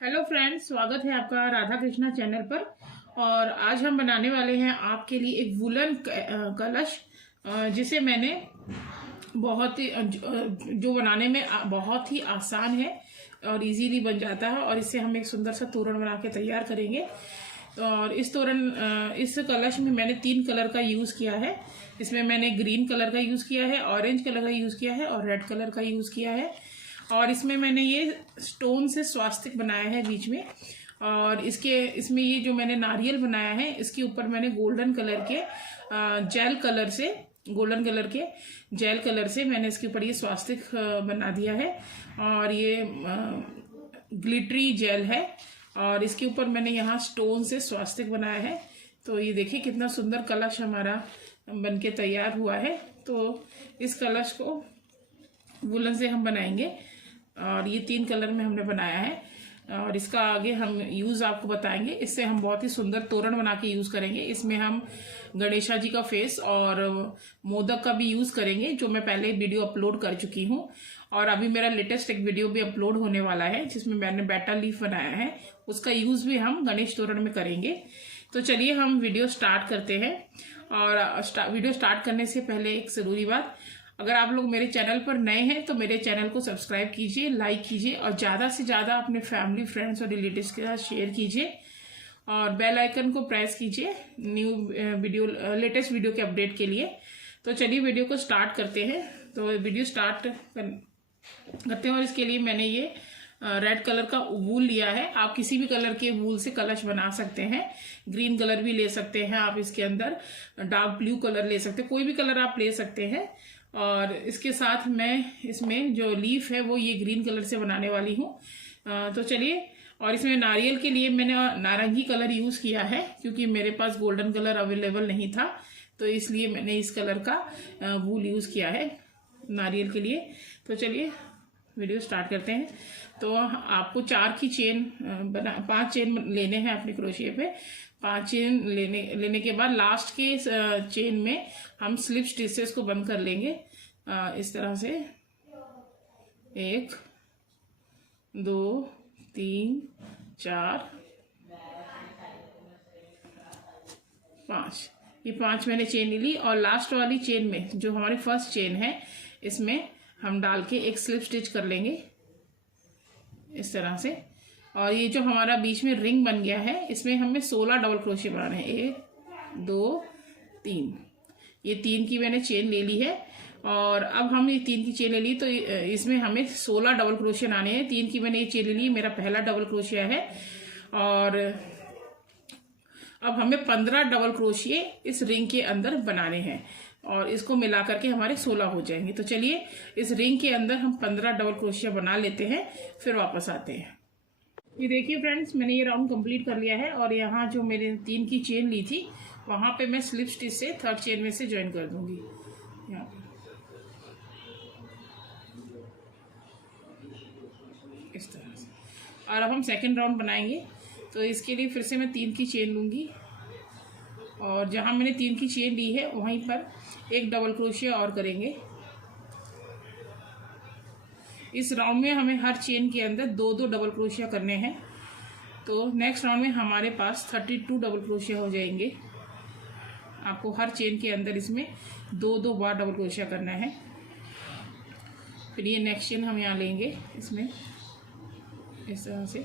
Hello friends, स्वागत है आपका राधा कृष्णा चैनल पर। और आज हम बनाने वाले हैं आपके लिए एक वुलन कलश, जिसे मैंने बहुत ही जो बनाने में बहुत ही आसान है और इजीली बन जाता है। और इससे हम एक सुंदर सा तोरण बना के तैयार करेंगे। और इस कलश में मैंने 3 कलर का यूज़ किया है। इसमें मैंने ग्रीन कलर का यूज़ किया है, ऑरेंज कलर का यूज़ किया है और रेड कलर का यूज़ किया है। और इसमें मैंने ये स्टोन से स्वास्तिक बनाया है बीच में। और इसमें ये जो मैंने नारियल बनाया है, इसके ऊपर मैंने गोल्डन कलर के जेल कलर से मैंने इसके ऊपर ये स्वास्तिक बना दिया है। और ये ग्लिटरी जेल है और इसके ऊपर मैंने यहाँ स्टोन से स्वास्तिक बनाया है। तो ये देखिए कितना सुंदर कलश हमारा बनके तैयार हुआ है। तो इस कलश को वुलन से हम बनाएंगे और ये 3 कलर में हमने बनाया है। और इसका आगे हम यूज़ आपको बताएंगे। इससे हम बहुत ही सुंदर तोरण बना के यूज़ करेंगे। इसमें हम गणेशा जी का फेस और मोदक का भी यूज़ करेंगे, जो मैं पहले वीडियो अपलोड कर चुकी हूँ। और अभी मेरा लेटेस्ट एक वीडियो भी अपलोड होने वाला है जिसमें मैंने बेटर लीफ बनाया है, उसका यूज़ भी हम गणेश तोरण में करेंगे। तो चलिए हम वीडियो स्टार्ट करते हैं। और वीडियो स्टार्ट करने से पहले एक ज़रूरी बात, अगर आप लोग मेरे चैनल पर नए हैं तो मेरे चैनल को सब्सक्राइब कीजिए, लाइक कीजिए और ज़्यादा से ज़्यादा अपने फैमिली, फ्रेंड्स और रिलेटिव्स के साथ शेयर कीजिए। और बेल आइकन को प्रेस कीजिए लेटेस्ट वीडियो के अपडेट के लिए। तो चलिए वीडियो को स्टार्ट करते हैं। तो वीडियो स्टार्ट करते हैं। और इसके लिए मैंने ये रेड कलर का वूल लिया है। आप किसी भी कलर के वूल से कलश बना सकते हैं। ग्रीन कलर भी ले सकते हैं आप, इसके अंदर डार्क ब्लू कलर ले सकते हैं, कोई भी कलर आप ले सकते हैं। और इसके साथ मैं इसमें जो लीफ है वो ये ग्रीन कलर से बनाने वाली हूँ। तो चलिए। और इसमें नारियल के लिए मैंने नारंगी कलर यूज़ किया है, क्योंकि मेरे पास गोल्डन कलर अवेलेबल नहीं था, तो इसलिए मैंने इस कलर का वूल यूज़ किया है नारियल के लिए। तो चलिए वीडियो स्टार्ट करते हैं। तो आपको 5 चेन लेने हैं अपने क्रोशिया पे। 5 चेन लेने के बाद लास्ट के चेन में हम स्लिप स्टिचेस को बंद कर लेंगे इस तरह से। 1 2 3 4 5, ये 5 मैंने चेन ली। और लास्ट वाली चेन में जो हमारी फर्स्ट चेन है, इसमें हम डाल के एक स्लिप स्टिच कर लेंगे इस तरह से। और ये जो हमारा बीच में रिंग बन गया है, इसमें हमें 16 डबल क्रोशिया बनाने हैं। 1 2 3, ये 3 की मैंने चेन ले ली है। और अब हम ये 3 की चेन ले ली, तो इसमें हमें 16 डबल क्रोशिया आने हैं। 3 की मैंने ये चेन ले ली, मेरा पहला डबल क्रोशिया है। और अब हमें 15 डबल क्रोशिया इस रिंग के अंदर बनाने हैं और इसको मिला करके हमारे 16 हो जाएंगे। तो चलिए इस रिंग के अंदर हम 15 डबल क्रोशिया बना लेते हैं, फिर वापस आते हैं। ये देखिए फ्रेंड्स, मैंने ये राउंड कंप्लीट कर लिया है। और यहाँ जो मैंने 3 की चेन ली थी, वहाँ पे मैं स्लिप स्टिच से 3rd चेन में से ज्वाइन कर दूंगी यहाँ पे इस तरह से। और अब हम सेकंड राउंड बनाएंगे। तो इसके लिए फिर से मैं 3 की चेन लूँगी और जहाँ मैंने 3 की चेन ली है वहीं पर एक डबल क्रोशिया और करेंगे। इस राउंड में हमें हर चेन के अंदर 2-2 डबल क्रोशिया करने हैं। तो नेक्स्ट राउंड में हमारे पास 32 डबल क्रोशिया हो जाएंगे। आपको हर चेन के अंदर इसमें 2-2 बार डबल क्रोशिया करना है। फिर ये नेक्स्ट चेन हम यहाँ लेंगे इसमें इस तरह से।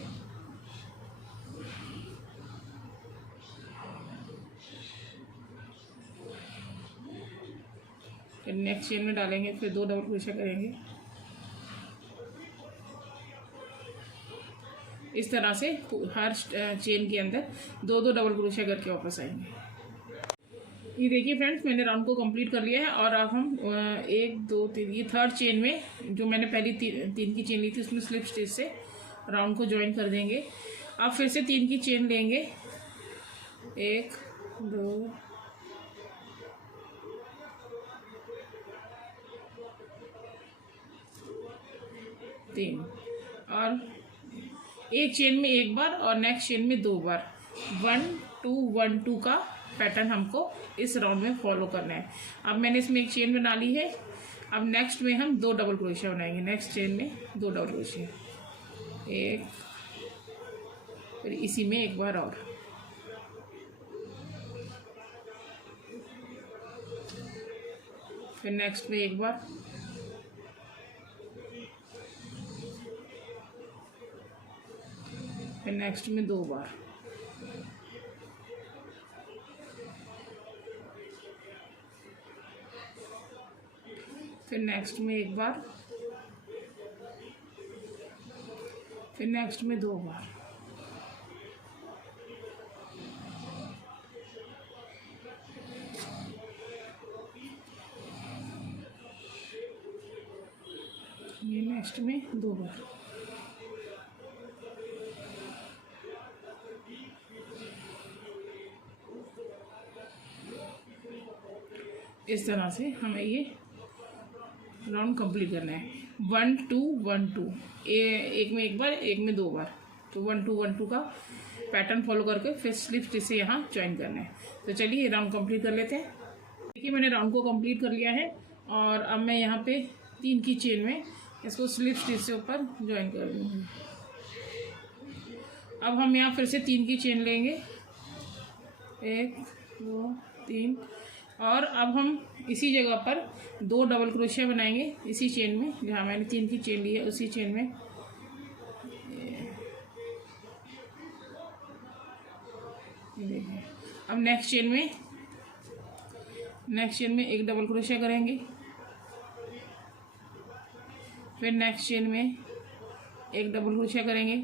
फिर नेक्स्ट चेन में डालेंगे, फिर 2 डबल क्रोशिया करेंगे इस तरह से। हर चेन के अंदर 2-2 डबल क्रोशिया करके वापस आएंगे। ये देखिए फ्रेंड्स, मैंने राउंड को कंप्लीट कर लिया है। और अब हम 1 2 3, ये 3rd चेन में जो मैंने पहली 3 की चेन ली थी, उसमें स्लिप स्टिच से राउंड को ज्वाइन कर देंगे। अब फिर से 3 की चेन लेंगे। 1 2 3, और एक चेन में 1 बार और नेक्स्ट चेन में 2 बार 1 2 1 2 का पैटर्न हमको इस राउंड में फॉलो करना है। अब मैंने इसमें एक चेन बना ली है। अब नेक्स्ट में हम 2 डबल क्रोशिया बनाएंगे। नेक्स्ट चेन में 2 डबल क्रोशिया, 1 फिर इसी में एक बार और, फिर नेक्स्ट में एक बार, फिर नेक्स्ट में 2 बार, फिर नेक्स्ट में एक बार, फिर नेक्स्ट में 2 बार, ये नेक्स्ट में 2 बार। इस तरह से हमें ये राउंड कंप्लीट करना है। 1 2 1 2, एक में एक बार, एक में 2 बार, तो 1 2 1 2 का पैटर्न फॉलो करके फिर स्लिप स्टिच से यहाँ ज्वाइन करना है। तो चलिए ये राउंड कंप्लीट कर लेते हैं। देखिए मैंने राउंड को कंप्लीट कर लिया है और अब मैं यहाँ पे 3 की चेन में इसको स्लिप स्टिच से ऊपर ज्वाइन कर दूँगी। अब हम यहाँ फिर से 3 की चेन लेंगे, 1 2 3, और अब हम इसी जगह पर 2 डबल क्रोशिया बनाएंगे इसी चेन में, जहाँ मैंने 3 की चेन ली है उसी चेन में। देखिए अब नेक्स्ट चेन में एक डबल क्रोशिया करेंगे, फिर नेक्स्ट चेन में एक डबल क्रोशिया करेंगे।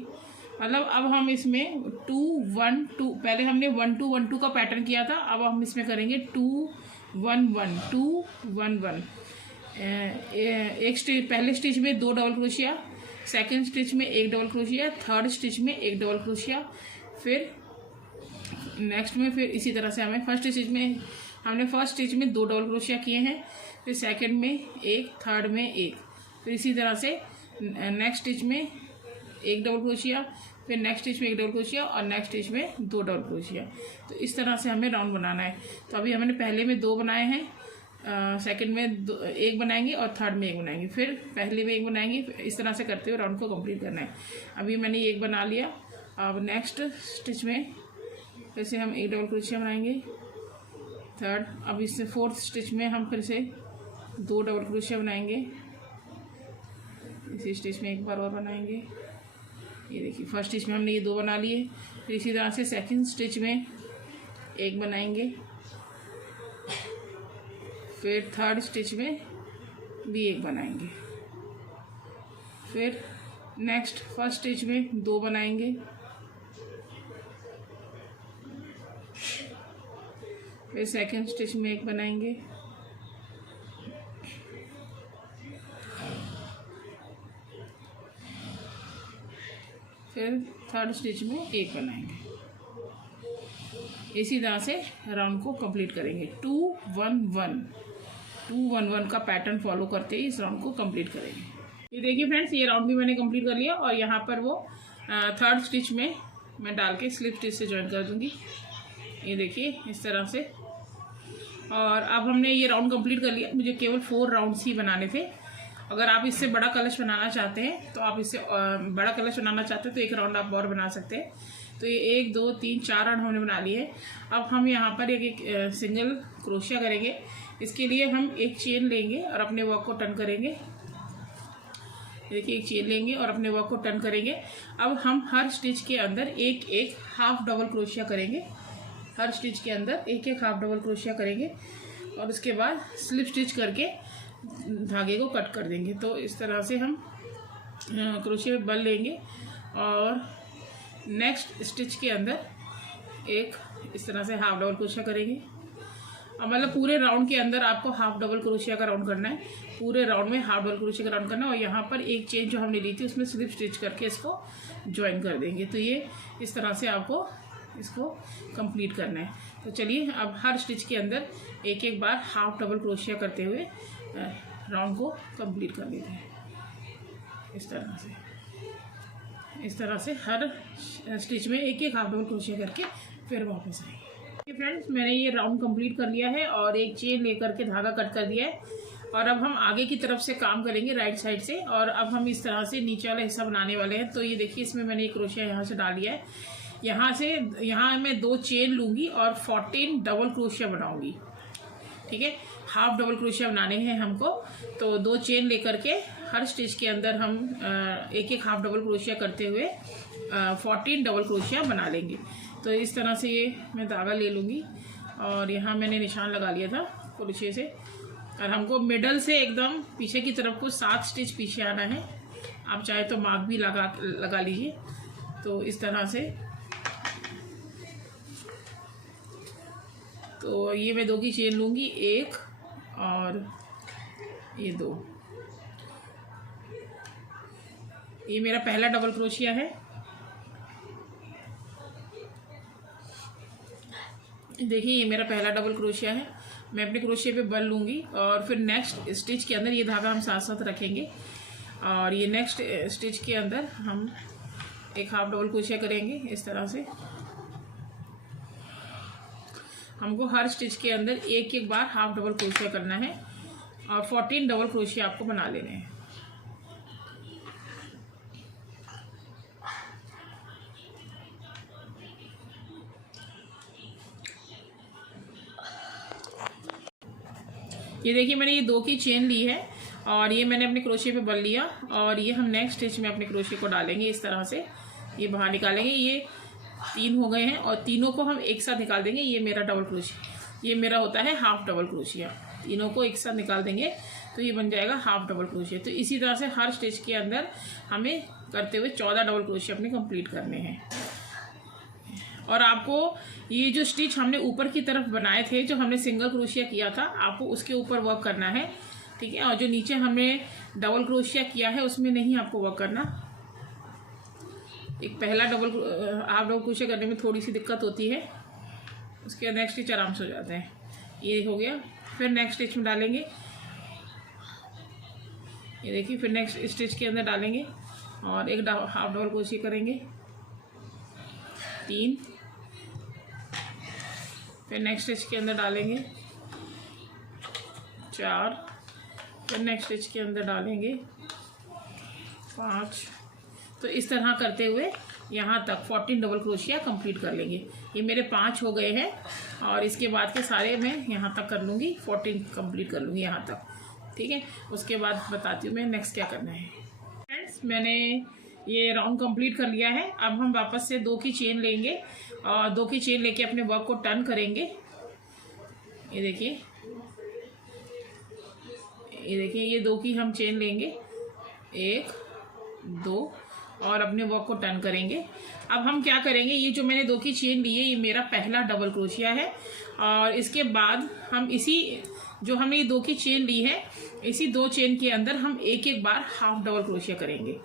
मतलब अब हम इसमें 2 1 2, पहले हमने 1 2 1 2 का पैटर्न किया था, अब हम इसमें करेंगे 2 1 1 2 1 1। एक स्टिच, पहले स्टिच में 2 डबल क्रोशिया, सेकंड स्टिच में 1 डबल क्रोशिया, थर्ड स्टिच में 1 डबल क्रोशिया, फिर नेक्स्ट में फिर इसी तरह से हमें फर्स्ट स्टिच में 2 डबल क्रोशिया किए हैं, फिर सेकंड में 1, थर्ड में 1, फिर इसी तरह से नेक्स्ट स्टिच में 1 डबल क्रोशिया, फिर नेक्स्ट स्टिच में 1 डबल क्रोशिया और नेक्स्ट स्टिच में 2 डबल क्रोशिया। तो इस तरह से हमें राउंड बनाना है। तो अभी हमने पहले में 2 बनाए हैं, सेकंड में 1 बनाएंगे और थर्ड में 1 बनाएंगे, फिर पहले में 1 बनाएंगे। इस तरह से करते हुए राउंड को कंप्लीट करना है। अभी मैंने 1 बना लिया। अब नेक्स्ट स्टिच में फिर से हम 1 डबल क्रोशिया बनाएंगे, थर्ड। अब इससे फोर्थ स्टिच में हम फिर से 2 डबल क्रोशिया बनाएंगे, इसी स्टिच में एक बार और बनाएंगे। ये देखिए फर्स्ट स्टिच में हमने ये 2 बना लिए, फिर इसी तरह से सेकंड स्टिच में 1 बनाएंगे, फिर थर्ड स्टिच में भी 1 बनाएंगे, फिर नेक्स्ट फर्स्ट स्टिच में 2 बनाएंगे, फिर सेकंड स्टिच में 1 बनाएंगे, फिर थर्ड स्टिच में 1 बनाएंगे। इसी तरह से राउंड को कंप्लीट करेंगे। 2 1 1 2 1 1 का पैटर्न फॉलो करते ही इस राउंड को कंप्लीट करेंगे। ये देखिए फ्रेंड्स, ये राउंड भी मैंने कंप्लीट कर लिया और यहाँ पर वो थर्ड स्टिच में मैं डाल के स्लिप स्टिच से ज्वाइन कर दूँगी। ये देखिए इस तरह से। और अब हमने ये राउंड कंप्लीट कर लिया। मुझे केवल 4 राउंड्स ही बनाने थे। अगर आप इससे बड़ा कलश बनाना चाहते हैं तो आप इससे बड़ा कलश बनाना चाहते हैं तो 1 राउंड आप और बना सकते हैं। तो ये 1 2 3 4 राउंड हमने बना लिए। अब हम यहाँ पर एक सिंगल क्रोशिया करेंगे। इसके लिए हम एक चेन लेंगे और अपने वर्क को टर्न करेंगे। देखिए एक चेन लेंगे और अपने वर्क को टर्न करेंगे। अब हम हर स्टिच के अंदर एक एक हाफ डबल क्रोशिया करेंगे। हर स्टिच के अंदर एक एक हाफ डबल क्रोशिया करेंगे और उसके बाद स्लिप स्टिच करके धागे को कट कर देंगे। तो इस तरह से हम क्रोशिया में बल लेंगे और नेक्स्ट स्टिच के अंदर एक इस तरह से हाफ डबल क्रोशिया करेंगे। अब मतलब पूरे राउंड के अंदर आपको हाफ डबल क्रोशिया का राउंड करना है। पूरे राउंड में हाफ डबल क्रोशिया का राउंड करना है और यहाँ पर एक चेन जो हमने ली थी उसमें स्लिप स्टिच करके इसको ज्वाइन कर देंगे। तो ये इस तरह से आपको इसको कंप्लीट करना है। तो चलिए अब हर स्टिच के अंदर एक एक बार हाफ डबल क्रोशिया करते हुए राउंड को कंप्लीट कर लेते हैं। इस तरह से हर स्टिच में एक एक हाफ डबल क्रोशिया करके फिर वापस आएंगे। फ्रेंड्स, मैंने ये राउंड कंप्लीट कर लिया है और एक चेन लेकर के धागा कट कर दिया है। और अब हम आगे की तरफ से काम करेंगे राइट साइड से। और अब हम इस तरह से नीचे वाला हिस्सा बनाने वाले हैं। तो ये देखिए इसमें मैंने एक क्रोशिया यहाँ से डाल दिया है। यहाँ मैं 2 चेन लूँगी और 14 डबल क्रोशिया बनाऊँगी। ठीक है, हाफ डबल क्रोशिया बनाने हैं हमको, तो 2 चेन लेकर के हर स्टिच के अंदर हम एक एक हाफ डबल क्रोशिया करते हुए 14 डबल क्रोशिया बना लेंगे। तो इस तरह से ये मैं धागा ले लूँगी और यहाँ मैंने निशान लगा लिया था क्रोशिया से, और हमको मिडल से एकदम पीछे की तरफ को 7 स्टिच पीछे आना है। आप चाहे तो मार्क भी लगा लीजिए। तो इस तरह से, तो ये मैं 2 की चेन लूँगी, 1 और ये 2। ये मेरा पहला डबल क्रोशिया है। देखिए ये मेरा पहला डबल क्रोशिया है। मैं अपने क्रोशिया पे बल लूँगी और फिर नेक्स्ट स्टिच के अंदर ये धागा हम साथ साथ रखेंगे और ये नेक्स्ट स्टिच के अंदर हम एक हाफ डबल क्रोशिया करेंगे। इस तरह से हमको हर स्टिच के अंदर एक एक बार हाफ डबल क्रोशिया करना है और 14 डबल क्रोशिया आपको बना लेने हैं। ये देखिए मैंने ये 2 की चेन ली है और ये मैंने अपने क्रोशिया पे बल लिया और ये हम नेक्स्ट स्टिच में अपने क्रोशिया को डालेंगे। इस तरह से ये बाहर निकालेंगे। ये 3 हो गए हैं और तीनों को हम एक साथ निकाल देंगे। ये मेरा डबल क्रोशिया, ये मेरा होता है हाफ डबल क्रोशिया। तीनों को एक साथ निकाल देंगे तो ये बन जाएगा हाफ डबल क्रोशिया। तो इसी तरह से हर स्टिच के अंदर हमें करते हुए 14 डबल क्रोशिया अपने कंप्लीट करने हैं। और आपको ये जो स्टिच हमने ऊपर की तरफ बनाए थे, जो हमने सिंगल क्रोशिया किया था, आपको उसके ऊपर वर्क करना है। ठीक है, और जो नीचे हमने डबल क्रोशिया किया है उसमें नहीं आपको वर्क करना। एक पहला हाफ डबल क्रोशिया करने में थोड़ी सी दिक्कत होती है, उसके बाद नेक्स्ट स्टिच आराम से हो जाते हैं। ये हो गया, फिर नेक्स्ट स्टिच में डालेंगे। ये देखिए फिर नेक्स्ट स्टिच के अंदर डालेंगे और एक हाफ डबल क्रोशिया करेंगे, 3। फिर नेक्स्ट स्टिच के अंदर डालेंगे 4। फिर नेक्स्ट स्टिच के अंदर डालेंगे 5। तो इस तरह करते हुए यहाँ तक 14 डबल क्रोशिया कंप्लीट कर लेंगे। ये मेरे 5 हो गए हैं और इसके बाद के सारे मैं यहाँ तक कर लूँगी, 14 कंप्लीट कर लूँगी यहाँ तक। ठीक है, उसके बाद बताती हूँ मैं नेक्स्ट क्या करना है। फ्रेंड्स मैंने ये राउंड कंप्लीट कर लिया है। अब हम वापस से 2 की चेन लेंगे और 2 की चेन लेके अपने वर्क को टर्न करेंगे। ये देखिए ये 2 की हम चेन लेंगे, 1 2 और अपने वर्क को टर्न करेंगे। अब हम क्या करेंगे, ये जो मैंने 2 की चेन ली है ये मेरा पहला डबल क्रोशिया है और इसके बाद हम इसी जो हमने ये 2 की चेन ली है, इसी 2 चेन के अंदर हम एक एक बार हाफ डबल क्रोशिया करेंगे।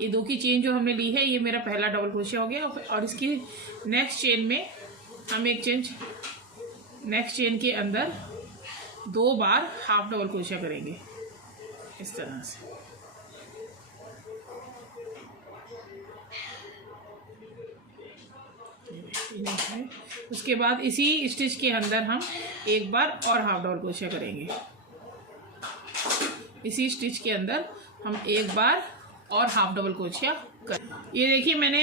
ये 2 की चेन जो हमने ली है ये मेरा पहला डबल क्रोशिया हो गया और इसकी नेक्स्ट चेन में हम नेक्स्ट चेन के अंदर 2 बार हाफ डबल क्रोशिया करेंगे इस तरह से। उसके बाद इसी स्टिच के अंदर हम एक बार और हाफ डबल क्रोशिया करेंगे। इसी स्टिच के अंदर हम एक बार और हाफ डबल क्रोशिया कर। ये देखिए मैंने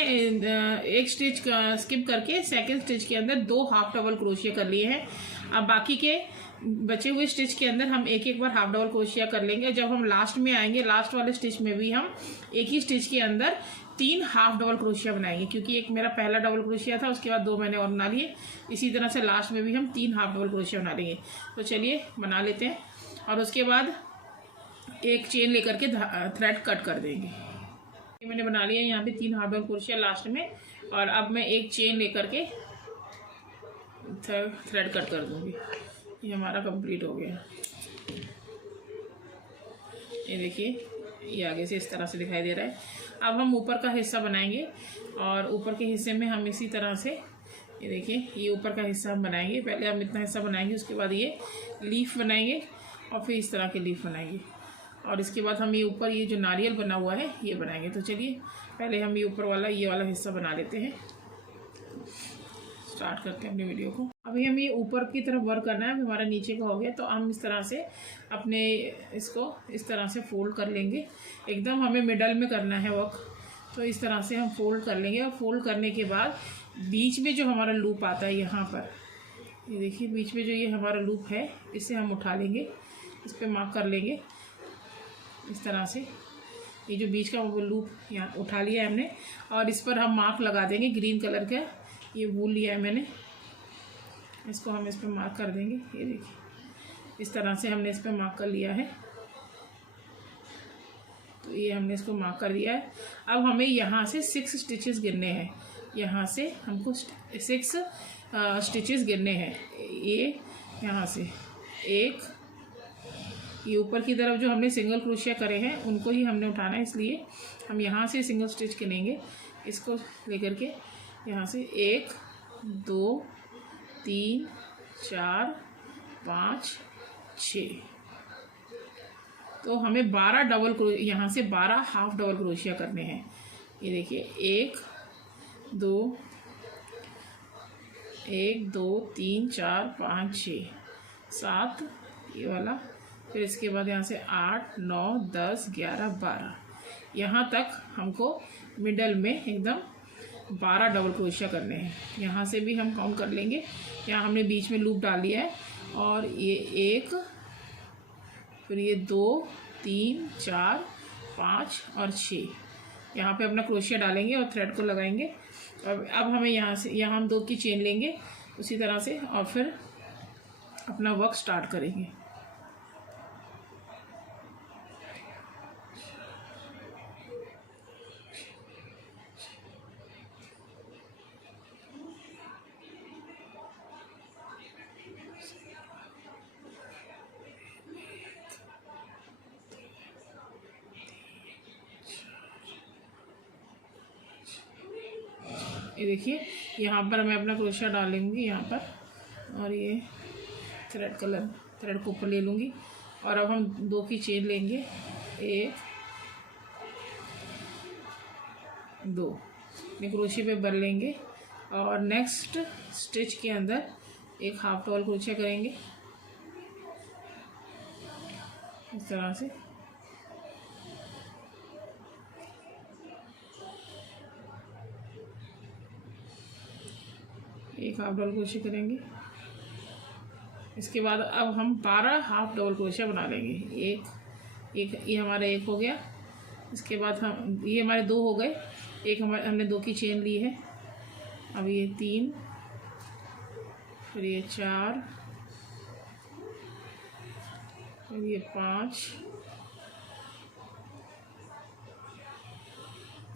एक स्टिच स्किप करके सेकंड स्टिच के अंदर 2 हाफ डबल क्रोशिया कर लिए हैं। अब बाकी के बचे हुए स्टिच के अंदर हम एक एक बार हाफ डबल क्रोशिया कर लेंगे। जब हम लास्ट में आएंगे, लास्ट वाले स्टिच में भी हम एक ही स्टिच के अंदर 3 हाफ डबल क्रोशिया बनाएंगे, क्योंकि एक मेरा पहला डबल क्रोशिया था, उसके बाद 2 मैंने और बना लिए। इसी तरह से लास्ट में भी हम 3 हाफ डबल क्रोशिया बना लेंगे। तो चलिए बना लेते हैं और उसके बाद एक चेन लेकर के थ्रेड कट कर देंगे। ये मैंने बना लिया यहाँ पे 3 हाफ डबल क्रोशिया लास्ट में, और अब मैं एक चेन लेकर के थ्रेड कट कर दूंगी। ये हमारा कंप्लीट हो गया। ये देखिए ये आगे से इस तरह से दिखाई दे रहा है। अब हम ऊपर का हिस्सा बनाएंगे और ऊपर के हिस्से में हम इसी तरह से, ये देखिए ये ऊपर का हिस्सा हम बनाएंगे। पहले हम इतना हिस्सा बनाएंगे, उसके बाद ये लीफ बनाएंगे और फिर इस तरह के लीफ बनाएंगे, और इसके बाद हम ये ऊपर ये जो नारियल बना हुआ है ये बनाएंगे। तो चलिए पहले हम ये ऊपर वाला ये वाला हिस्सा बना लेते हैं। स्टार्ट करते हैं अपनी वीडियो को। अभी हम ये ऊपर की तरफ वर्क करना है, हमारा नीचे का हो गया, तो हम इस तरह से अपने इसको इस तरह से फोल्ड कर लेंगे। एकदम हमें मिडल में करना है वर्क, तो इस तरह से हम फोल्ड कर लेंगे। और फोल्ड करने के बाद बीच में जो हमारा लूप आता है यहाँ पर, ये देखिए बीच में जो ये हमारा लूप है, इसे हम उठा लेंगे, इस पर मार्क कर लेंगे इस तरह से। ये जो बीच का वो लूप यहाँ उठा लिया है हमने, और इस पर हम मार्क लगा देंगे ग्रीन कलर का। ये वूल लिया है मैंने, इसको हम इस पर मार्क कर देंगे। ये देखिए इस तरह से हमने इस पर मार्क कर लिया है। तो ये हमने इसको मार्क कर दिया है। अब हमें यहाँ से 6 स्टिचेस गिनने हैं। यहाँ से हमको 6 स्टिचेस गिनने हैं। ये यहाँ से एक, ये ऊपर की तरफ जो हमने सिंगल क्रोशिया करे हैं उनको ही हमने उठाना है, इसलिए हम यहाँ से सिंगल स्टिच गिनेंगे। इसको लेकर के यहाँ से 1 2 3 4 5 6, तो हमें 12 डबल यहाँ से 12 हाफ डबल क्रोशिया करने हैं। ये देखिए 1 2 3 4 5 6 7, ये वाला, फिर इसके बाद यहाँ से 8 9 10 11 12, यहाँ तक हमको मिडल में एकदम 12 डबल क्रोशिया करने हैं। यहाँ से भी हम काउंट कर लेंगे। यहाँ हमने बीच में लूप डाल दिया है, और ये 1, फिर ये 2 3 4 5 और 6, यहाँ पे अपना क्रोशिया डालेंगे और थ्रेड को लगाएंगे। अब हमें यहाँ से, यहाँ हम 2 की चेन लेंगे उसी तरह से, और फिर अपना वर्क स्टार्ट करेंगे। ये देखिए यहाँ पर मैं अपना क्रोशिया डालूंगी यहाँ पर, और ये थ्रेड को ऊपर ले लूँगी। और अब हम 2 की चेन लेंगे, 1 2, क्रोशिया पे भर लेंगे, और नेक्स्ट स्टिच के अंदर एक हाफ डबल क्रोशिया करेंगे इस तरह से। एक हाफ डबल क्रोशिया करेंगे। इसके बाद अब हम 12 हाफ डबल क्रोशिया बना लेंगे। एक ये हमारा 1 हो गया। इसके बाद हम, ये हमारे 2 हो गए। एक हमने 2 की चेन ली है। अब ये 3, फिर ये 4, फिर ये 5,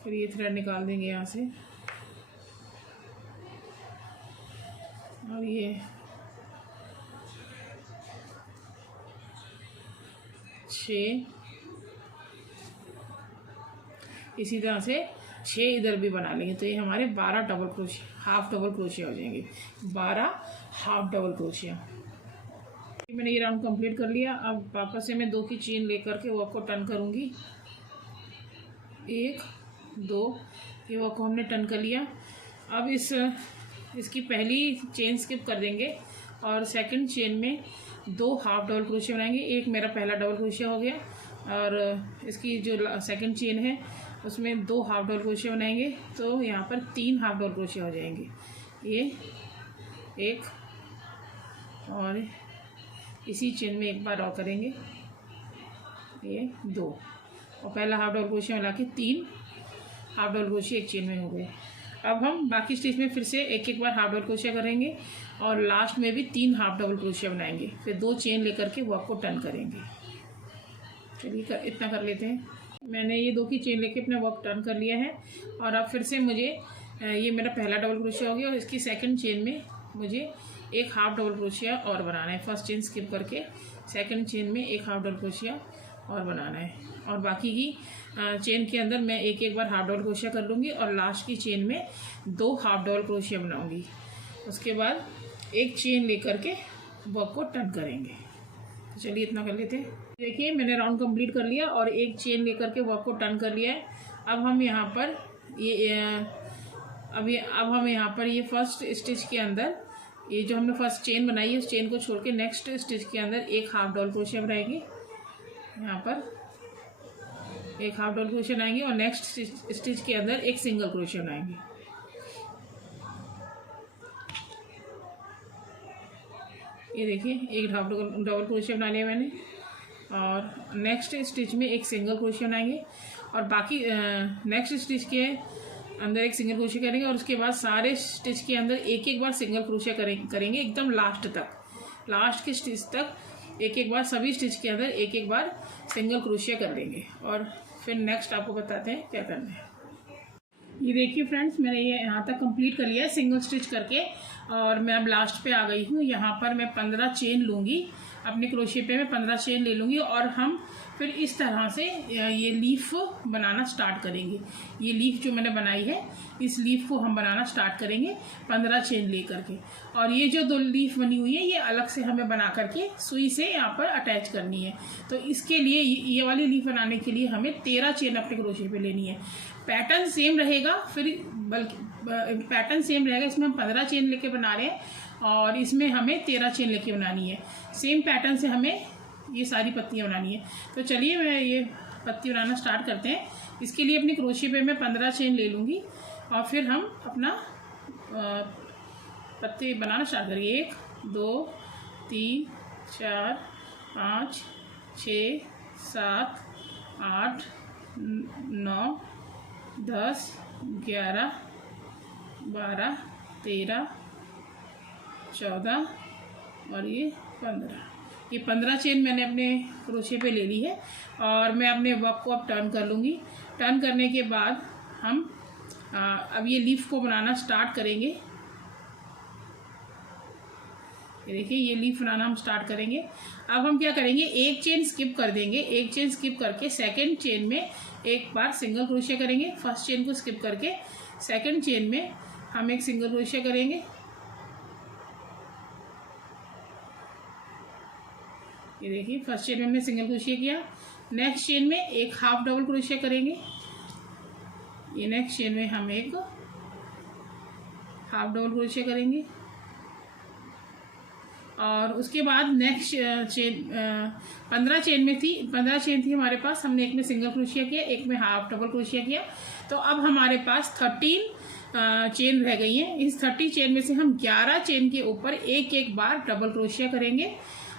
फिर ये थ्रेड निकाल देंगे यहाँ से, और ये 6, इसी तरह से 6 इधर भी बना लेंगे। तो ये हमारे 12 double crochet, half double crochet हो जाएंगे। 12 हाफ डबल क्रोशिया। मैंने ये राउंड कंप्लीट कर लिया। अब वापस से मैं 2 की चेन लेकर के वर्क को टर्न करूँगी। 1 2, ये वर्क को हमने टर्न कर लिया। अब इसकी पहली चेन स्किप कर देंगे, और सेकंड चेन में 2 हाफ डबल क्रोशिया बनाएंगे। एक मेरा पहला डबल क्रोशिया हो गया, और इसकी जो सेकंड चेन है उसमें 2 हाफ डबल क्रोशिया बनाएंगे। तो यहाँ पर 3 हाफ डबल क्रोशिया हो जाएंगे। ये 1, और इसी चेन में एक बार और करेंगे, ये 2, और पहला हाफ डबल क्रोशिया मिला के 3 हाफ डबल क्रोशिया एक चेन में हो गए। अब हम बाकी स्टिच में फिर से एक बार हाफ डबल क्रोशिया करेंगे, और लास्ट में भी 3 हाफ डबल क्रोशिया बनाएंगे। फिर 2 चेन लेकर के वर्क को टर्न करेंगे। चलिए इतना कर लेते हैं। मैंने ये 2 की चेन लेके अपना वर्क टर्न कर लिया है। और अब फिर से मुझे, ये मेरा पहला डबल क्रोशिया हो गया, और इसकी सेकंड चेन में मुझे एक हाफ डबल क्रोशिया और बनाना है। फर्स्ट चेन स्किप करके सेकंड चेन में एक हाफ डबल क्रोशिया और बनाना है, और बाकी की चेन के अंदर मैं एक बार हाफ डबल क्रोशिया कर लूँगी, और लास्ट की चेन में 2 हाफ डबल क्रोशिया बनाऊँगी। उसके बाद एक चेन लेकर के वर्क को टर्न करेंगे। तो चलिए इतना कर लेते हैं। देखिए मैंने राउंड कंप्लीट कर लिया, और एक चेन लेकर के वर्क को टर्न कर लिया है। अब हम यहाँ पर अब हम यहाँ पर ये फर्स्ट स्टिच के अंदर, ये जो हमने फर्स्ट चेन बनाई है उस चेन को छोड़ के नेक्स्ट स्टिच के अंदर एक हाफ डबल क्रोशिया बनाएंगे। यहाँ पर एक हाफ डबल क्रोशिया बनाएंगे, और नेक्स्ट स्टिच के अंदर एक सिंगल क्रोशिया बनाएंगे। ये देखिए एक डबल क्रोशिया बना लिया मैंने, और नेक्स्ट स्टिच में एक सिंगल क्रोशिया बनाएंगे, और बाकी नेक्स्ट स्टिच के अंदर एक सिंगल क्रोशिया करेंगे, और उसके बाद सारे स्टिच के अंदर एक एक बार सिंगल क्रोशिया करेंगे एकदम लास्ट तक, लास्ट के स्टिच तक एक एक बार सभी स्टिच के अंदर एक एक बार सिंगल क्रोशिया कर लेंगे। और फिर नेक्स्ट आपको बताते हैं क्या करना है। ये देखिए फ्रेंड्स, मैंने ये यहाँ तक कंप्लीट कर लिया है सिंगल स्टिच करके, और मैं अब लास्ट पे आ गई हूँ। यहाँ पर मैं 15 चेन लूँगी, अपने क्रोशिया पे मैं 15 चेन ले लूँगी, और हम फिर इस तरह से ये लीफ बनाना स्टार्ट करेंगे। ये लीफ जो मैंने बनाई है, इस लीफ को हम बनाना स्टार्ट करेंगे 15 चेन ले करके। और ये जो 2 लीफ बनी हुई है, ये अलग से हमें बना करके सुई से यहाँ पर अटैच करनी है। तो इसके लिए ये वाली लीफ बनाने के लिए हमें 13 चेन अपने क्रोशिया पे लेनी है। पैटर्न सेम रहेगा, फिर बल्कि पैटर्न सेम रहेगा। इसमें हम 15 चेन लेके बना रहे हैं, और इसमें हमें 13 चेन लेके बनानी है। सेम पैटर्न से हमें ये सारी पत्तियां बनानी है। तो चलिए मैं ये पत्ती बनाना स्टार्ट करते हैं। इसके लिए अपनी क्रोशिया पे मैं 15 चेन ले लूँगी, और फिर हम अपना पत्ती बनाना स्टार्ट करेंगे। 1 2 3 4 5 6 7 8 9 10 11 12 13 14 और ये 15। ये 15 चेन मैंने अपने क्रोशिया पे ले ली है, और मैं अपने वर्क को अब टर्न कर लूँगी। टर्न करने के बाद हम अब ये लीफ को बनाना स्टार्ट करेंगे। ये देखिए ये लीफ बनाना हम स्टार्ट करेंगे। अब हम क्या करेंगे, एक चेन स्किप कर देंगे। एक चेन स्किप करके सेकंड चेन में एक बार सिंगल क्रोशिया करेंगे। फर्स्ट चेन को स्किप करके सेकंड चेन में हम एक सिंगल क्रोशिया करेंगे। ये देखिए फर्स्ट चेन में हमने सिंगल क्रोशिया किया। नेक्स्ट चेन में एक हाफ डबल क्रोशिया करेंगे। ये नेक्स्ट चेन में हम एक हाफ डबल क्रोशिया करेंगे, और उसके बाद नेक्स्ट चेन 15 चेन में थी, 15 चेन थी हमारे पास। हमने एक में सिंगल क्रोशिया किया, एक में हाफ डबल क्रोशिया किया। तो अब हमारे पास 13 चेन रह गई हैं। इस 30 चेन में से हम 11 चेन के ऊपर एक एक बार डबल क्रोशिया करेंगे,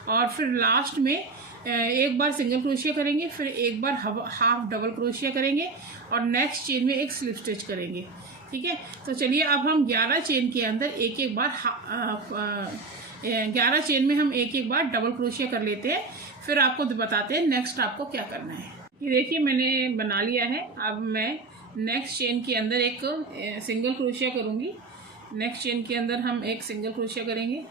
और फिर लास्ट में एक बार सिंगल क्रोशिया करेंगे, फिर एक बार हाफ डबल क्रोशिया करेंगे, और नेक्स्ट चेन में एक स्लिप स्टिच करेंगे। ठीक है, तो चलिए अब हम 11 चेन के अंदर एक एक बार 11 चेन में हम एक एक बार डबल क्रोशिया कर लेते हैं। फिर आपको बताते हैं नेक्स्ट आपको क्या करना है। ये देखिए मैंने बना लिया है। अब मैं नेक्स्ट चेन के अंदर एक सिंगल क्रोशिया करूँगी। नेक्स्ट चेन के अंदर हम एक सिंगल क्रोशिया करेंगे।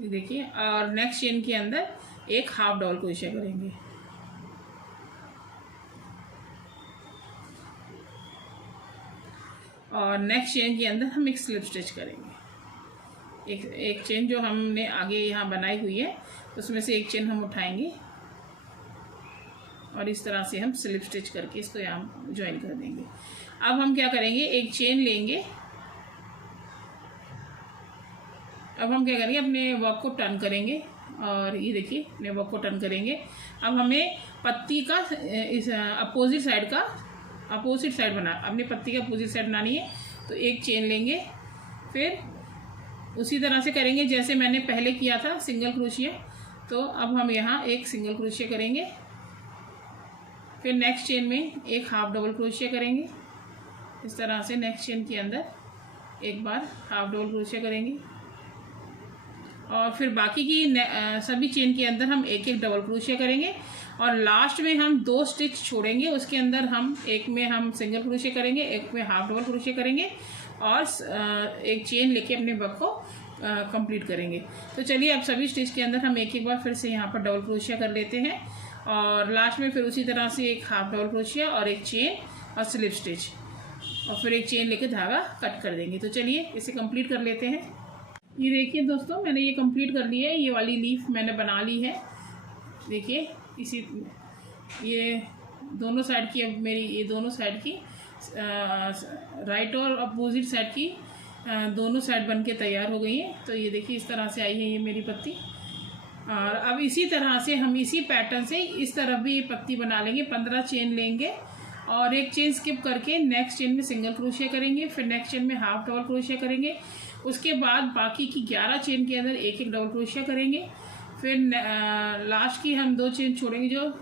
ये देखिए, और नेक्स्ट चेन के अंदर एक हाफ डबल क्रोशिया करेंगे। और नेक्स्ट चेन के अंदर हम एक स्लिप स्टिच करेंगे। एक चेन जो हमने आगे यहाँ बनाई हुई है, उसमें से एक चेन हम उठाएंगे, और इस तरह से हम स्लिप स्टिच करके इसको यहाँ ज्वाइन कर देंगे। अब हम क्या करेंगे, एक चेन लेंगे। अब हम क्या करेंगे, अपने वर्क को टर्न करेंगे, और ये देखिए अपने वर्क को टर्न करेंगे। अब हमें पत्ती का इस अपोजिट साइड बना, अपनी पत्ती का अपोजिट साइड बनानी है। तो एक चेन लेंगे, फिर उसी तरह से करेंगे जैसे मैंने पहले किया था सिंगल क्रोशिया। तो अब हम यहाँ एक सिंगल क्रोशिया करेंगे, फिर नेक्स्ट चेन में एक हाफ डबल क्रोशिया करेंगे। इस तरह से नेक्स्ट चेन के अंदर एक बार हाफ डबल क्रोशिया करेंगे, और फिर बाकी की सभी चेन के अंदर हम एक एक डबल क्रोशिया करेंगे, और लास्ट में हम 2 स्टिच छोड़ेंगे। उसके अंदर हम एक में हम सिंगल क्रोशिया करेंगे, एक में हाफ डबल क्रोशिया करेंगे, और एक चेन लेके अपने वर्क को कंप्लीट करेंगे। तो चलिए अब सभी स्टिच के अंदर हम एक एक बार फिर से यहाँ पर डबल क्रोशिया कर लेते हैं, और लास्ट में फिर उसी तरह से एक हाफ डबल क्रोशिया और एक चेन और स्लिप स्टिच, और फिर एक चेन लेके धागा कट कर देंगे। तो चलिए इसे कंप्लीट कर लेते हैं। ये देखिए दोस्तों, मैंने ये कंप्लीट कर लिया है। ये वाली लीफ मैंने बना ली है। देखिए ये दोनों साइड की, अब मेरी ये दोनों साइड की राइट और अपोजिट साइड की दोनों साइड बन के तैयार हो गई है। तो ये देखिए इस तरह से आई है ये मेरी पत्ती। और अब इसी तरह से हम इसी पैटर्न से इस तरफ भी ये पत्ती बना लेंगे। 15 चेन लेंगे और एक चेन स्किप करके नेक्स्ट चेन में सिंगल क्रोशिया करेंगे, फिर नेक्स्ट चेन में हाफ डबल क्रोशिया करेंगे। उसके बाद बाकी की 11 चेन के अंदर एक एक डबल क्रोशिया करेंगे। फिर लास्ट की हम 2 चेन छोड़ेंगे, जो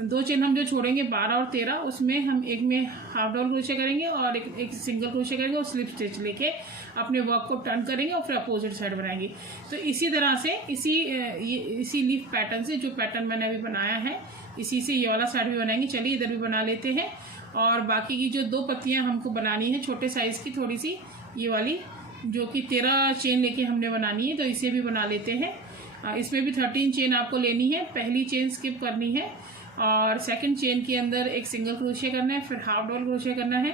2 चेन हम जो छोड़ेंगे 12 और 13, उसमें हम एक में हाफ डबल क्रोशिया करेंगे और एक सिंगल क्रोशिया करेंगे और स्लिप स्टिच लेके अपने वर्क को टर्न करेंगे और फिर अपोजिट साइड बनाएंगे। तो इसी तरह से इसी लीफ पैटर्न से, जो पैटर्न मैंने अभी बनाया है, इसी से ये वाला साइड भी बनाएंगे। चलिए इधर भी बना लेते हैं। और बाकी की जो 2 पत्तियां हमको बनानी है छोटे साइज़ की, थोड़ी सी ये वाली जो कि 13 चेन लेके हमने बनानी है, तो इसे भी बना लेते हैं। इसमें भी 13 चेन आपको लेनी है। पहली चेन स्किप करनी है और सेकंड चेन के अंदर एक सिंगल क्रोशिया करना है, फिर हाफ डबल क्रोशिया करना है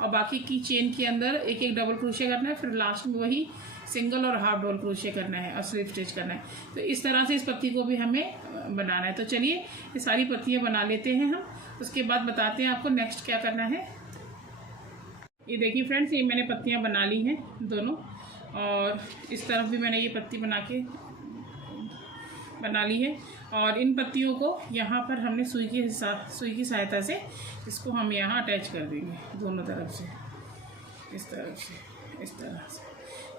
और बाकी की चेन के अंदर एक एक डबल क्रोशिया करना है, फिर लास्ट में वही सिंगल और हाफ डबल क्रोशिया करना है और स्लिप स्टिच करना है। तो इस तरह से इस पत्ती को भी हमें बनाना है। तो चलिए ये सारी पत्तियां बना लेते हैं हम, उसके बाद बताते हैं आपको नेक्स्ट क्या करना है। ये देखिए फ्रेंड्स, ये मैंने पत्तियां बना ली हैं दोनों, और इस तरफ भी मैंने ये पत्ती बना ली है। और इन पत्तियों को यहाँ पर हमने सुई की सहायता से इसको हम यहाँ अटैच कर देंगे दोनों तरफ से, इस तरह से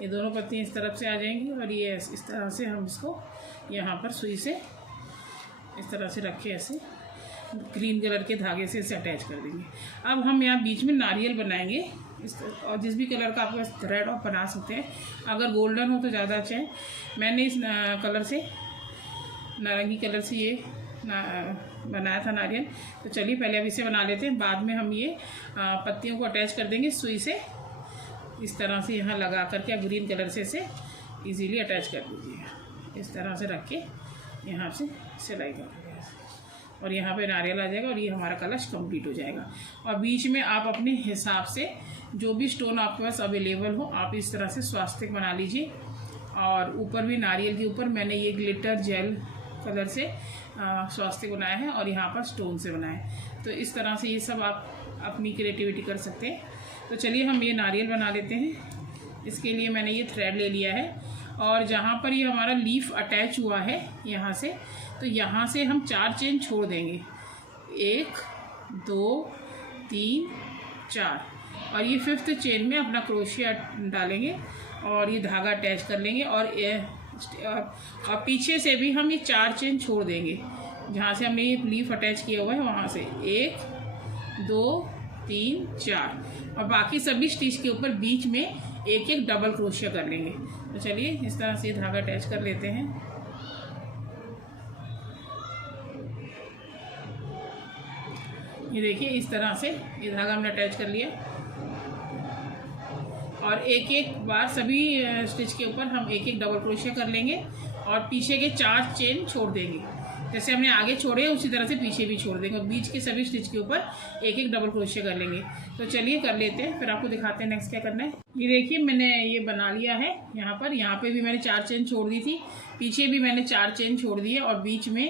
ये दोनों पत्तियाँ इस तरफ से आ जाएंगी और ये इस तरह से हम इसको यहाँ पर सुई से इस तरह से रख के ऐसे ग्रीन कलर के धागे से इसे अटैच कर देंगे। अब हम यहाँ बीच में नारियल बनाएंगे और जिस भी कलर का आप थ्रेड ऑफ बना सकते हैं, अगर गोल्डन हो तो ज़्यादा अच्छा है। मैंने इस कलर से, नारंगी कलर से ये बनाया था नारियल। तो चलिए पहले अब इसे बना लेते हैं, बाद में हम ये पत्तियों को अटैच कर देंगे सुई से। इस तरह से यहाँ लगा करके आप ग्रीन कलर से इसे इजीली अटैच कर दीजिए। इस तरह से रख के यहाँ से सिलाई कर दीजिए और यहाँ पे नारियल आ जाएगा और ये हमारा कलश कंप्लीट हो जाएगा। और बीच में आप अपने हिसाब से जो भी स्टोन आपके पास अवेलेबल हो, आप इस तरह से स्वास्तिक बना लीजिए। और ऊपर भी नारियल के ऊपर मैंने ये ग्लिटर जेल कलर से स्वास्तिक बनाया है और यहाँ पर स्टोन से बनाया है। तो इस तरह से ये सब आप अपनी क्रिएटिविटी कर सकते हैं। तो चलिए हम ये नारियल बना लेते हैं। इसके लिए मैंने ये थ्रेड ले लिया है और जहाँ पर ये हमारा लीफ अटैच हुआ है यहाँ से, तो यहाँ से हम 4 चेन छोड़ देंगे, 1 2 3 4, और ये 5th चेन में अपना क्रोशिया डालेंगे और ये धागा अटैच कर लेंगे। और पीछे से भी हम ये 4 चेन छोड़ देंगे जहाँ से हमने ये लीफ अटैच किया हुआ है, वहाँ से 1 2 3 4, और बाकी सभी स्टिच के ऊपर बीच में एक एक डबल क्रोशिया कर लेंगे। तो चलिए इस तरह से धागा अटैच कर लेते हैं। ये देखिए इस तरह से ये धागा हमने अटैच कर लिया और एक एक बार सभी स्टिच के ऊपर हम एक एक डबल क्रोशिया कर लेंगे और पीछे के 4 चेन छोड़ देंगे। जैसे हमने आगे छोड़े उसी तरह से पीछे भी छोड़ देंगे और बीच के सभी स्टिच के ऊपर एक एक डबल क्रोशिया कर लेंगे। तो चलिए कर लेते हैं, फिर आपको दिखाते हैं नेक्स्ट क्या करना है। ये देखिए मैंने ये बना लिया है। यहाँ पे भी मैंने 4 चेन छोड़ दी थी, पीछे भी मैंने 4 चेन छोड़ दी है और बीच में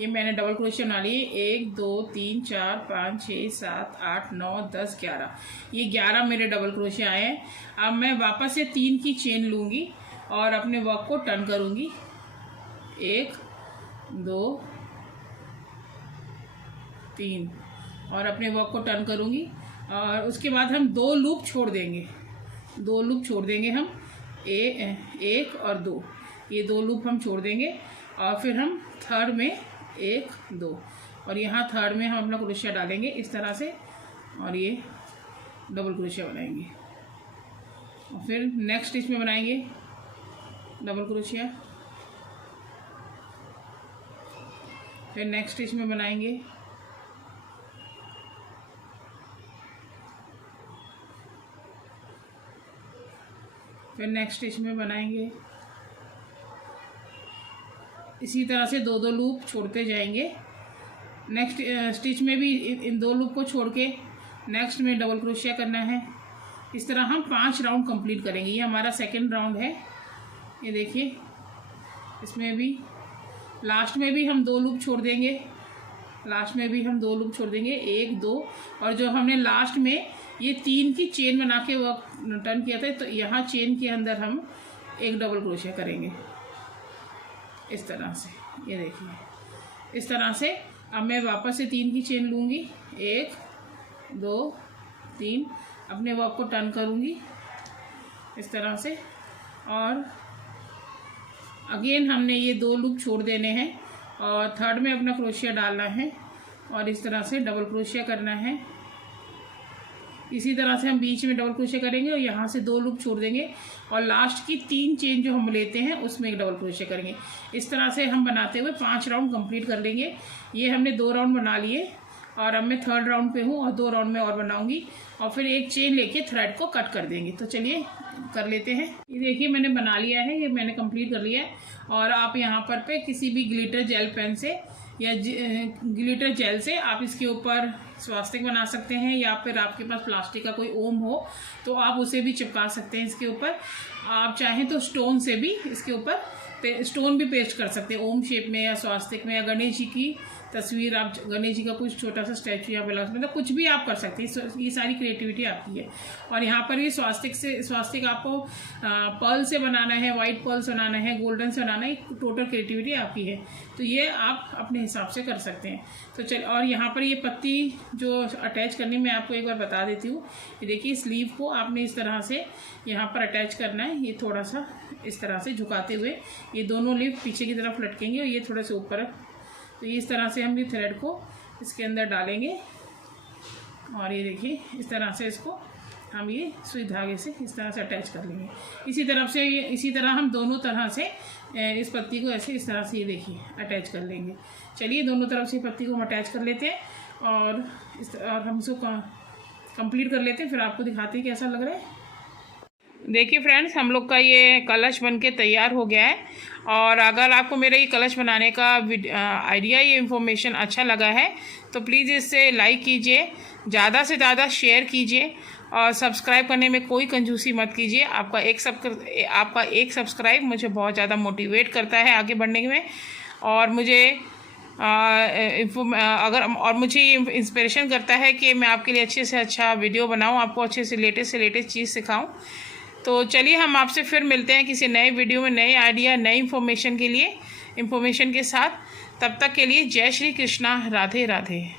ये मैंने डबल क्रोशिया बना लिए। 1 2 3 4 5 6 7 8 9 10 11, ये 11 मेरे डबल क्रोशिया आए हैं। अब मैं वापस से 3 की चेन लूँगी और अपने वर्क को टर्न करूँगी, 1 2 3, और अपने वर्क को टर्न करूँगी। और उसके बाद हम 2 लूप छोड़ देंगे, 2 लूप छोड़ देंगे हम, 1 और 2, ये 2 लूप हम छोड़ देंगे। और फिर हम थर्ड में 1 2, और यहाँ थर्ड में हम अपना क्रोशिया डालेंगे इस तरह से और ये डबल क्रोशिया बनाएंगे। और फिर नेक्स्ट स्टिच में बनाएंगे डबल क्रोशिया, फिर नेक्स्ट स्टिच में बनाएंगे, फिर नेक्स्ट स्टिच में बनाएंगे। इसी तरह से 2 लूप छोड़ते जाएंगे। नेक्स्ट स्टिच में भी इन 2 लूप को छोड़ के नेक्स्ट में डबल क्रोशिया करना है। इस तरह हम 5 राउंड कंप्लीट करेंगे। ये हमारा सेकंड राउंड है। ये देखिए इसमें भी लास्ट में भी हम 2 लूप छोड़ देंगे, लास्ट में भी हम 2 लूप छोड़ देंगे, 1 2, और जो हमने लास्ट में ये 3 की चेन बना के वो टर्न किया था, तो यहाँ चेन के अंदर हम एक डबल क्रोशिया करेंगे इस तरह से। ये देखिए इस तरह से। अब मैं वापस से 3 की चेन लूँगी, 1 2 3 अपने वर्क को टर्न करूँगी इस तरह से, और अगेन हमने ये 2 लूप छोड़ देने हैं और थर्ड में अपना क्रोशिया डालना है और इस तरह से डबल क्रोशिया करना है। इसी तरह से हम बीच में डबल क्रोशिया करेंगे और यहाँ से 2 लूप छोड़ देंगे और लास्ट की 3 चेन जो हम लेते हैं उसमें एक डबल क्रोशिया करेंगे। इस तरह से हम बनाते हुए 5 राउंड कंप्लीट कर लेंगे। ये हमने 2 राउंड बना लिए और अब मैं थर्ड राउंड पे हूँ और 2 राउंड में और बनाऊंगी और फिर एक चेन लेके थ्रेड को कट कर देंगे। तो चलिए कर लेते हैं। ये देखिए मैंने बना लिया है, ये मैंने कंप्लीट कर लिया है। और आप यहाँ पर पे किसी भी ग्लिटर जेल पेन से या ग्लिटर जेल से आप इसके ऊपर स्वास्तिक बना सकते हैं, या फिर आपके पास प्लास्टिक का कोई ओम हो तो आप उसे भी चिपका सकते हैं इसके ऊपर। आप चाहें तो स्टोन से भी इसके ऊपर स्टोन भी पेस्ट कर सकते हैं ओम शेप में या स्वास्तिक में, या गणेश जी की तस्वीर, आप गणेश जी का कुछ छोटा सा स्टैचू या ब्लाउज, मतलब कुछ भी आप कर सकते हैं। ये सारी क्रिएटिविटी आपकी है। और यहाँ पर भी स्वास्तिक आपको पर्ल से बनाना है, वाइट पर्ल से बनाना है, गोल्डन से बनाना है, टोटल क्रिएटिविटी आपकी है। तो ये आप अपने हिसाब से कर सकते हैं। तो चल, और यहाँ पर ये पत्ती जो अटैच करनी मैं आपको एक बार बता देती हूँ। ये देखिए स्लीव को आपने इस तरह से यहाँ पर अटैच करना है। ये थोड़ा सा इस तरह से झुकाते हुए ये दोनों लीव पीछे की तरफ लटकेंगे और ये थोड़े से ऊपर। तो इस तरह से हम ये थ्रेड को इसके अंदर डालेंगे और ये देखिए इस तरह से इसको हम ये सुई धागे से इस तरह से अटैच कर लेंगे। इसी तरह हम दोनों तरह से इस पत्ती को ऐसे इस तरह से ये देखिए अटैच कर लेंगे। चलिए दोनों तरफ से पत्ती को हम अटैच कर लेते हैं और हम इसको कंप्लीट कर लेते हैं, फिर आपको दिखाते हैं कैसा लग रहा है। देखिए फ्रेंड्स, हम लोग का ये कलश बनके तैयार हो गया है। और अगर आपको मेरा ये कलश बनाने का आइडिया, ये इन्फॉर्मेशन अच्छा लगा है तो प्लीज़ इसे लाइक कीजिए, ज़्यादा से ज़्यादा शेयर कीजिए और सब्सक्राइब करने में कोई कंजूसी मत कीजिए। आपका एक सब्सक्राइब मुझे बहुत ज़्यादा मोटिवेट करता है आगे बढ़ने में, और मुझे मुझे ये इंस्पिरेशन करता है कि मैं आपके लिए अच्छे से अच्छा वीडियो बनाऊँ, आपको अच्छे से लेटेस्ट चीज़ सिखाऊँ। तो चलिए हम आपसे फिर मिलते हैं किसी नए वीडियो में, नए आइडिया, नई इन्फॉर्मेशन के साथ। तब तक के लिए जय श्री कृष्णा, राधे राधे।